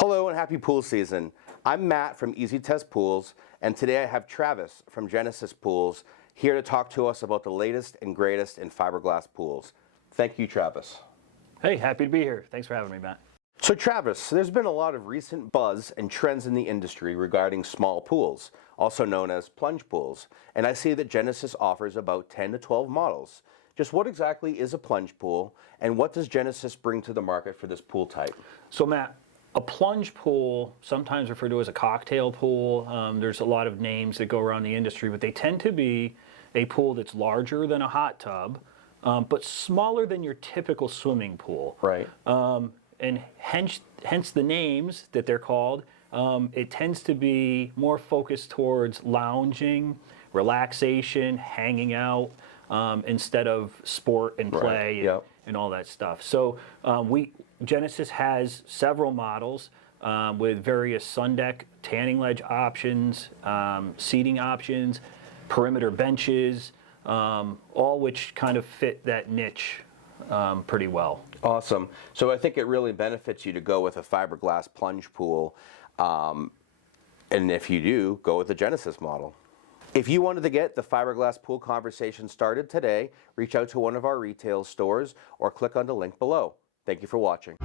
Hello and happy pool season. I'm Matt from Easy Test Pools, and today I have Travis from Genesis Pools here to talk to us about the latest and greatest in fiberglass pools. Thank you, Travis. Hey, happy to be here. Thanks for having me, Matt. So Travis, there's been a lot of recent buzz and trends in the industry regarding small pools, also known as plunge pools, and I see that Genesis offers about 10 to 12 models. Just what exactly is a plunge pool, and what does Genesis bring to the market for this pool type? So Matt, a plunge pool, sometimes referred to as a cocktail pool, there's a lot of names that go around the industry, but they tend to be a pool that's larger than a hot tub, but smaller than your typical swimming pool. Right. And hence the names that they're called. It tends to be more focused towards lounging, relaxation, hanging out, instead of sport and play. Right. Yep. And all that stuff. So Genesis has several models with various sun deck, tanning ledge options, seating options, perimeter benches, all which kind of fit that niche pretty well. Awesome. So I think it really benefits you to go with a fiberglass plunge pool, and if you do, go with the Genesis model. If you wanted to get the fiberglass pool conversation started today, reach out to one of our retail stores or click on the link below. Thank you for watching.